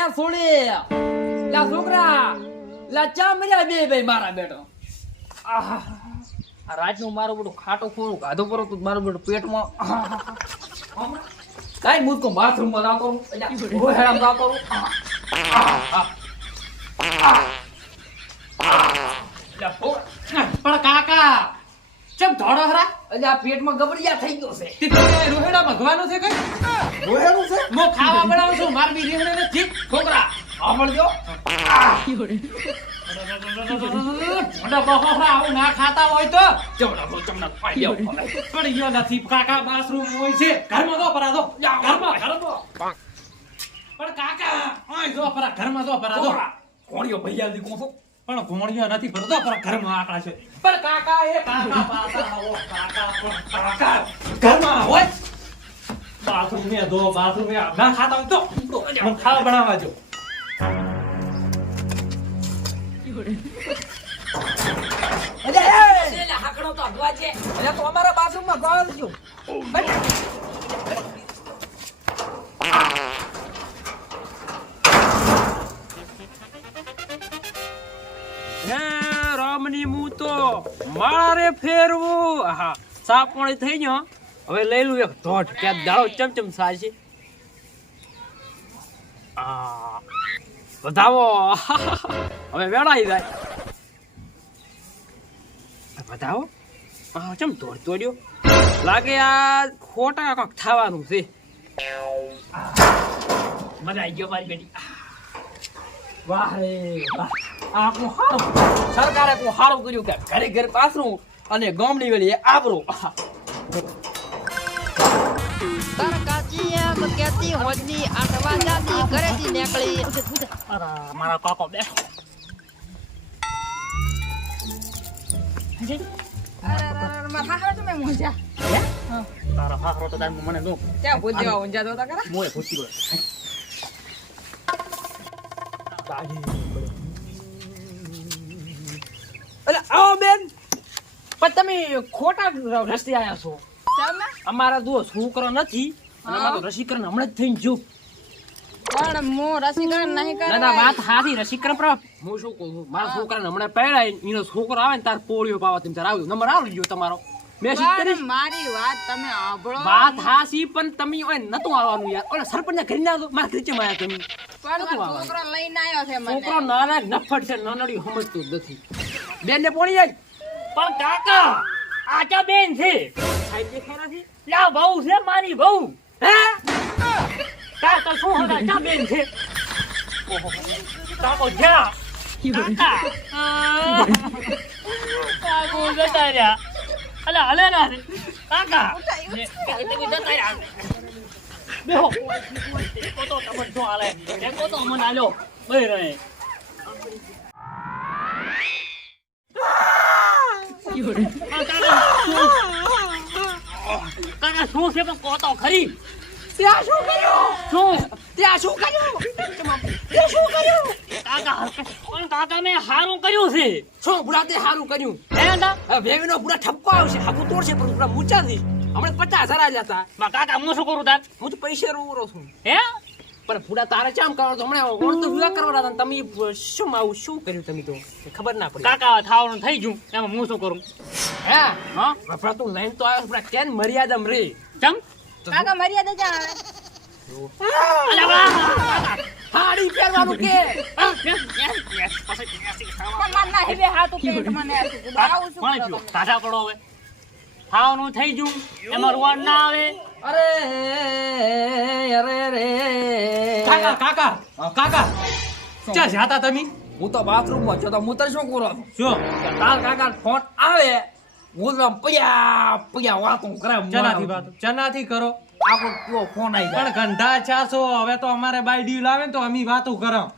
એ સોળી લા છોકરા લા ચા મજા બે મારા બેટો આ રાતનું મારું બધું ખાટો ખોરું ગાધો પર તું મારું બધું પેટમાં કાઈ મુદકો બાથરૂમ માં રાખો એટલે હેરામ રાખો પણ કાકા ચમ ધોડો હરા એટલે આ પેટમાં ગબડિયા થઈ ગયો છે તે રોહેડા ભગવાનો છે કઈ રોહેડું છે મો ખાવા બનાવું છું માર બી રેહડે ને ઠીક છોકરા સાંભળજો મોટા બહોરા આવું ના ખાતા હોય તો ચમડા પાઈ જાવ પણ યો નથી કાકા બાથરૂમ હોય છે ઘરમાં જો પરા દો ઘરમાં પણ કાકા ઓય જો પરા ઘરમાં જો પરા દો કોણીઓ ભૈયા દી કોસો પણ ઘોણિયો નથી ભરતો પણ ઘરમાં આકડા છે પણ કાકા એ કાકા પાસા હો કાકા ઘરમાં હોય બાથરૂમ મે દો બાથરૂમ મે ના ખાતા હોય તો હું ખાવા બનાવવા જો અરે હાકડો તો અગવા છે અરે તો અમારા બાથરૂમ માં ગોળ છું હે રામની મું તો મારે ફેરવું હા સાપણી થઈ ગયો હવે લઈ લઉં એક ધોટ કે દાડો ચમચમ સાચી આ બતાવો હવે વેડાઈ જાય બતાવો આ ચમ ધોટ તોડ્યો લાગે આ ખોટા કાંક થવાનું છે મજા આવી ગયો મારી બેટી વાહ રે વાહ આપણું હારું સરકારે આપણું હારું કર્યું કે ઘરે ઘરે પાસરું અને ગામની વેલી આબરો તાર કાચી એમ કેતી હોજની 8 વાગ્યાની ઘરેથી નીકળી મારા કાકો બેઠો અરે મારા હારો તો મે મોજા તારા હારો તો તાર મને દો ક્યાં ભૂજ્યો ઊંઝા દોતા કરા મોય પૂછી ગયો અલે આવો બેન પણ તમે ખોટા રસ્તે આયા છો ચાલ અમારા દો છોકરો નથી અને અમારો રસીકરણ હમણાં જ થઈને જો પણ મો રસીકરણ નહીં કરે ના વાત હાથી રસીકરણ પર હું શું કહું છું મારા છોકરાને હમણાં પહેરાય એનો છોકરો આવે ને તાર પોળીઓ પાવા તેમ તાર આવ્યો નંબર આવી ગયો તમારો મેસેજ કરી પણ મારી વાત તમે સાંભળો વાત હાસી પણ તમે ઓય નતું આવવાનું યાર ઓલા સરપંચને ઘરે ના દો મારા ઘરે ચમ આયા તમે પણ છોકરો લઈને આવ્યો છે મને છોકરો નાના નફટ છે નાનડી સમજતું જ નથી બેન ને પોણી જાય પણ કાકા આજા બેન છે સાહેબ દેખાય નથી લા બહુ છે મારી બહુ હે કાકા શું હતા ક્યાં બેન છે ઓહો કાકો જા કાકો જતા રહ્યા અલા હલે ના કાકા જતા રહ્યા બેહો કોતો તમન જો આલે એ કોતો મન આલ્યો બે રહે કાકા શું છે પણ કોતો ખરી ત્યાં શું કર્યું શું ત્યાં શું કર્યું કાકા પણ કાકા મેં હારું કર્યું છે શું બુડા તે સારું કર્યું હે ના હવે વેવીનો પૂરા ઠપકો આવશે હાકુ તોડશે પણ પૂરા મૂચા થી હમણાં 50,000 આલ્યા હતા બા કાકા હું શું કરું તાર હું તો પૈસા રોરો છું હે પણ પૂરા તારે ચામ કરો તો હમણાં ઓણ તો વિવાહ કરવાના હતા તમે શું આવું શું કર્યું તમે તો ખબર ના પડી કાકા થાવાનું થઈ ગયું એમાં હું શું કરું હે હા પણ તું લઈને તો આવ્યો પૂરા કેન મર્યાદમ રે ચમ કાકા મર્યાદા જાણે અલા વાહ હાડી પહેરવાનું કે પણ મારના હેબે હાથ પેટ મને આવું શું કરો તમે? કાઢા પડો હવે ખાવાનું થઈ ગયું એમાં રોવાનું ના આવે અરે રે કાકા કાકા કાકા ચા જાતા તમે હું તો બાથરૂમમાં છો તો હું તો શું કરું શું તાર કાકા ફોન આવે હું તો પયા વાતો કરે ચનાથી વાત ચનાથી કરો આપણો પૂરો ફોન આવી જાય પણ ગંધા ચાસો હવે તો અમારે બાઈ ડીલ આવે ને તો અમે વાતો કરો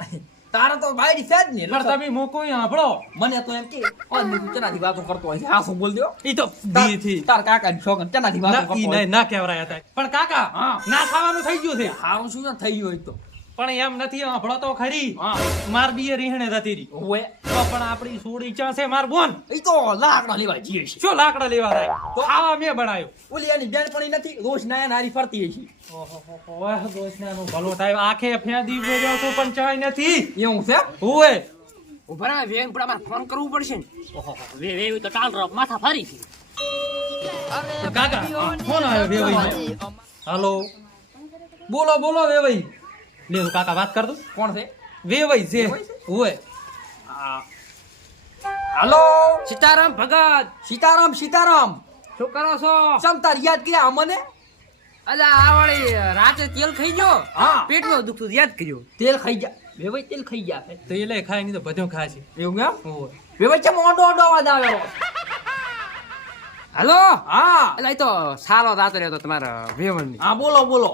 તારે તો બાયડી છે જ ને પણ તમે મોકો સાંભળો મને તો એમ કે ઓય તું ચનાથી વાતો કરતો હોય છે આ શું બોલ દો ઈ તો દી થી તાર કાકા ની છોકન ચનાથી વાતો ના કરતો ઈ હોય ના કેવરાયા થાય પણ કાકા હા. ના ખાવાનું થઈ ગયું છે હારું શું ના થઈ ગયું હોય તો પણ એમ નથી હંભળો તો ખરી હા માર બીએ રીહણે જતી રહી ઓએ તો પણ આપણી સોડી ક્યાં છે માર બોન એ તો લાકડા લેવા જઈએ છે શું લાકડા લેવા થાય તો આવા મેં બનાવ્યો ઓલી એની બેનપણી નથી રોજ નાયા નારી ફરતી છે ઓહ દોસ્તનાનું ભલો થાય આંખે ફેંદી બોલ્યો છું પણ ચાય નથી એવું છે ઓય ઉભા રહે વેમ પણ અમારે ફોન કરવું પડશે ને ઓહો વે તો ટાલ રો માથા ફરી છે કાકા ફોન આવ્યો વેવાઈ હાલો બોલો બોલો વેવાઈ લે હું કાકા વાત કર દઉં કોણ છે વેવાઈ છે ઓય હાલો સીતારામ ભગત સીતારામ સીતારામ શું કરો છો સમતાર યાદ કર્યા અમને અલા આ વાળી રાતે તેલ ખાઈ ગયો હા પેટમાં દુખતું યાદ કર્યો તેલ ખાઈ ગયા વેવાઈ તેલ ખાઈ ગયા છે તો એ લે ખાય નહીં તો બધું ખાય છે એવું કેમ ઓય વેવાઈ ચમ ઓંડો ઓંડો અવાજ આવ્યો હાલો હા અલા એ તો સારો રાત રહ્યો તો તમારા વેવણની હા બોલો બોલો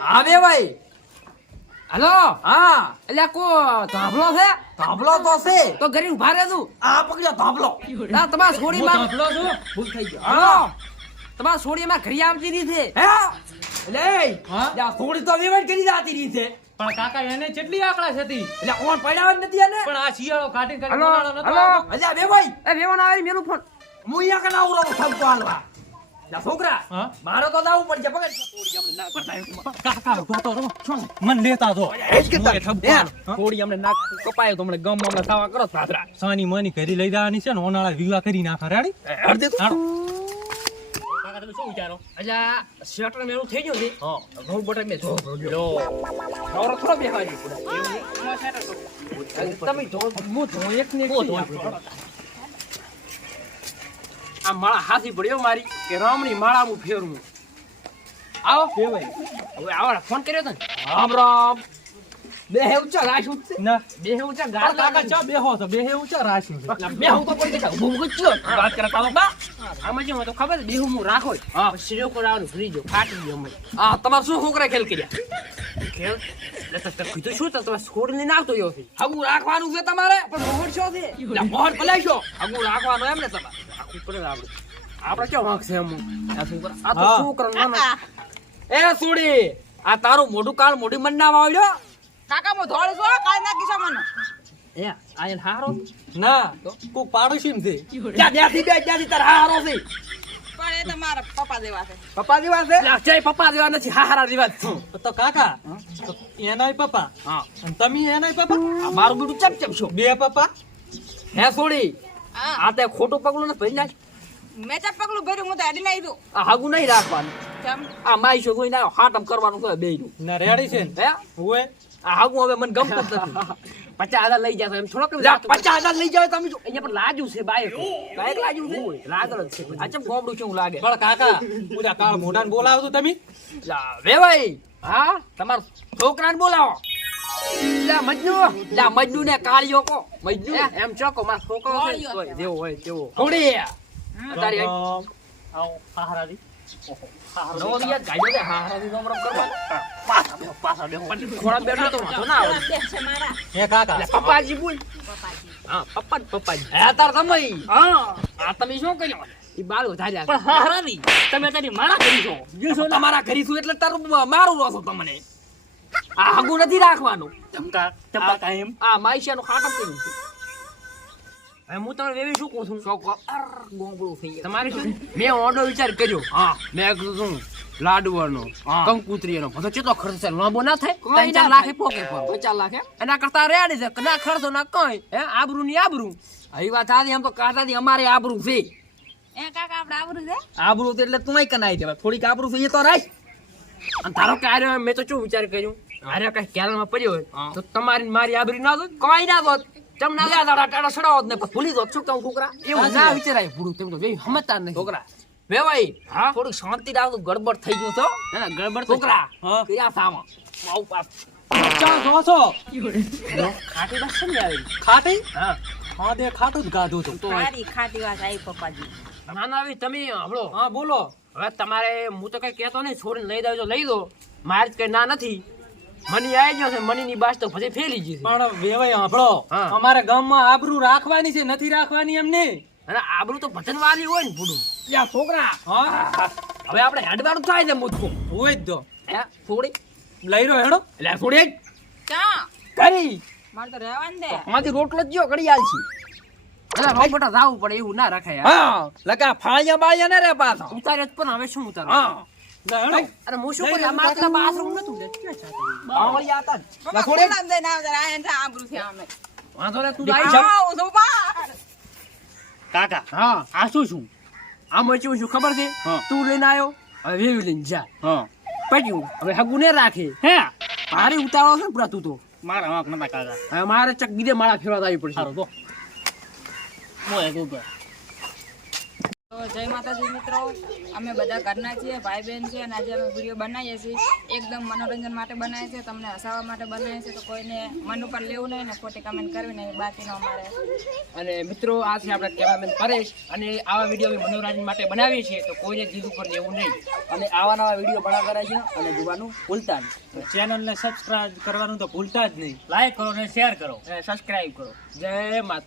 હા વેવાઈ હાલો હા એટલે કો ધાબળો છે ધાબલો તો છે તો ઘરે ઉભા રહે તું આ પકડ્યો ધાબલો ના તમારા છોડી હું માં સાંભળો છું ભૂલ થઈ ગયો હાલો તમારા છોડી માં ઘરે આવતી રહી છે હે એટલે હા? યા થોડી તો વેવાઈ કરી જાતી રહી છે પણ કાકા એને કેટલી આકડા છે તી એટલે ઓન પડ્યા જ નથી એને પણ આ શિયાળો કાઢી કાઢી હાલો, ઉનાળો નતો હાલો. આવતો. અલ્યા વેવાઈ એ વેવણ આવે મેલું ફોન હું અહીંયા કના આવરો થમતો હાલવા યા છોકરા હા? મારો તો દાવું પડશે પકડ કાકા ઉભા તો રહો. મન લેતા જો એ જ કહેતા. હું એ ઠપકો આલો. હા? થોડી અમને નાક કપાયો તો અમને ગમ અમને થાવા કરો સાદરા સાની મની ઘરી લઈ જવાની છે ને ઉનાળા વિવાહ કરી નાખા રેડી અડધે તો હાલો. કાકા તમે શું વિચારો અલ્યા સ્વેટર મેલું થઈ ગયું છે હા ઘઉં બટા મે જો લો નવરો થોડો બેહાજી તમે જો હું જો એક ને આ માળા હાથી પડ્યો મારી કે રામની માળા હું ફેરવું આવો વેવાઈ હવે આવડા ફોન કર્યો તો ને રામ રામ બે ઊંચા રાશું છે ના બે ઊંચા આ ગાળ કાકા ચા બેહો છો બેહે ઊંચા રાખ્યું છે બે હું તો પડી ગયા હું ગુચ્યો વાત કરતા તો બા આમાં જે હોય તો ખબર છે બેહુ હું રાખો હા. શીરો કોરાવાનું ભૂલી ગયો ફાટી ગયો અમે આ તમાર શું છોકરા ખેલ કર્યા ખેલ એટલે તો કીધું શું તો તમે છોડ લઈને આવતો રહ્યો છે હગું રાખવાનું છે તમારે પણ મોહર શું છે એટલે મોહર ભલાઈશો હગું રાખવાનું એમ ને તમારે આખું પડે આપણે આપણે ક્યાં વાંક છે અમુક આ છોકરા આ તો હા. શું કરવાનું એ સુડી આ તારું મોઢું કાળ મોઢી મન ના વાળ્યો કાકા હું ધોળ છું કાઈ નાખી છે મને એ આયન હારો ના કોક પાડોશી ને છે ત્યાં ત્યાંથી બે ત્યાંથી તાર હારો છે પણ એ તો મારા પપ્પા જેવા છે પપ્પા જેવા છે લા, જય પપ્પા જેવા નથી હારા જેવા જ છે. તો કાકા તો એનાય પપ્પા હા અને તમે એનાય પપ્પા આ મારું બેટું ચમ ચમ છો બે પપ્પા હે સુડી હા આ તે ખોટું પગલું ને ભરી નાખ મેં ચા પગલું ભર્યું હું તો હેડી નાઈ દઉં આ હગું નહીં રાખવાનું કેમ આ માઈ છો જોઈને આવ્યો હાટમ કરવાનું છે બેયનું ના રેડી છે ને હે ઓય આ હગું હવે મને ગમતું જ નથી 50,000 લઈ જશો એમ થોડોક જા 50,000 લઈ જાવ તમે જો અહીંયા પણ લાજુ છે બાઈક બાઈક લાગ્યું છે લાગળ જ છે આ ચમ ગોબડું કેવું લાગે પણ કાકા પૂરા કાળ મોઢાને બોલાવતું તમે લા વેવાઈ હા તમાર છોકરાને બોલાવો લા મજનુ લા મજનુ ને કાળિયો કો મજનુ એમ ચોકો માં છોકરો છે વાળિયો તોય જેવો હોય તેવો થોડી તારી તારી આવો હારાજી નવો યાદ ગાયો કે હારાથી નમરમ કરવા પાછા બેહો ખોળા બેઠો તો વાંધો ના આવે બે છે મારા હે કાકા પપ્પાજી બોલ પપ્પાજી હા પપ્પાજી હે તાર તમે હા આ તમે શું કર્યો ઈ બાળ વધાર્યા પણ હારાની તમે તારી મારા કરી છો તમારા કરીશું એટલે તારું મારું રોસો તમને આ હગું નથી રાખવાનું ચંપા કાયમ આ માઈશિયાનું ખાટમ કર્યું છે હવે હું તમને વેવી શું કહું છું છોકરો ગોંગળું થઈ ગયા તમારે શું મેં ઓર્ડર વિચાર કર્યો હા મેં કીધું લાડવાનો હા. કંકુતરીનો બધો કેટલો ખર્ચ છે લાંબો ના થાય કોઈ 3-4 ના લાખે થાય. પોકે પર 50 લાખ એમ એના કરતા રેડી છે ના ખર્ચો ના કઈ હે આબરૂ ની આબરૂ આવી વાત આદી એમ તો કાટાથી અમારે આબરૂ છે એ કાકા આપણે આવરું છે આબરૂ તો એટલે તુંય કનાઈ દેવાય થોડીક આબરૂ છે એ તો રાખ અને ધારો કે આર્યો મેં તો શું વિચાર કર્યું આર્યો કઈ કેરળમાં પડ્યો હોય હા. તો તમારી ને મારી આબરૂ ના દો કોઈ ના દોત ચમ ના ના દાડા ટાડા સડાવો જ ને પણ ભૂલી દો શું કહું છોકરા એવું ના વિચારાય ભૂડું તેમ તો વેવી સમજતા નહીં છોકરા વેવાઈ હા? થોડી શાંતિ રાખો ગડબડ થઈ ગયું તો ના ના ગડબડ તો છોકરા હા. ક્યાં સામા આવું પાસ ચા જો છો ખાટી બસ સમજ આવી ખાટી હા હા દે ખાટું જ ગાધું તું તો મારી ખાટી વાત આવી પપ્પાજી ના ના આવી તમે હળો હા બોલો હવે તમારે હું તો કઈ કહેતો નહીં છોડીને લઈ દો લઈ દો મારે જ કઈ ના નથી મની આવી ગયો છે મની ની બાસ તો પછી ફેલી ગઈ છે પણ વેવાઈ સાંભળો હા. અમારે ગામમાં આબરૂ રાખવાની છે નથી રાખવાની એમને અને આબરૂ તો ભજન વાળી હોય ને ભૂડું યા છોકરા હા હવે આપણે હેડવાનું થાય છે મુજકો હોય જ દો હે થોડી લઈ રહ્યો હેડો એટલે છોડી ચા કરી મારે તો રહેવાનું દે માથી રોટલો જ ગયો ઘડી આલશી અરે ભાઈ બેટા જાવું પડે એવું ના રખાય યાર. હા લગા ફાળિયા બાળિયા ને રે પાછા ઉતારે જ પણ હવે શું ઉતારો હા લે હેડો અરે હું શું કરી અમારે તો બાથરૂમ નતું લે ક્યાં ચાતા બાવળિયા હતા જ. બાબા ખોલામ દઈને આવજે આયા છે આબરૂ છે આમે વાંધો ને તું આવી આવી જા. આવ તો બાર કાકા હા આ શું આમાં કેવું શું ખબર છે હા. તું લઈને આવ્યો હવે વેવી લઈને જા હા પટ્યું હવે હગું ને રાખે હે ભારે ઉતારો છે ને પૂરા તું તો મારા વાંક નતા કાકા હવે મારે ચક બીજે માળા ફેરવા આવી પડશે સારું તો મોય તું તો તો જય માતાજી મિત્રો અમે બધા ઘરના છીએ ભાઈ બહેન છે અને આજે અમે વિડીયો બનાવીએ છીએ એકદમ મનોરંજન માટે બનાવીએ છીએ તમને હસાવવા માટે બનાવીએ છીએ તો કોઈને મન ઉપર લેવું નહીં ને ખોટી કમેન્ટ કરવી નહીં બાકીનો અમારે અને મિત્રો આ છે આપણા કેમેરામેન પરેશ અને આવા વિડીયો અમે મનોરંજન માટે બનાવીએ છીએ તો કોઈને જીદ ઉપર લેવું નહીં અને આવા નવા વિડીયો બનાવતા રહેજો અને જોવાનું ભૂલતા નહીં ચેનલને સબસ્ક્રાઇબ કરવાનું તો ભૂલતા જ નહીં. લાઈક કરો ને શેર કરો અને સબસ્ક્રાઇબ કરો જય માતા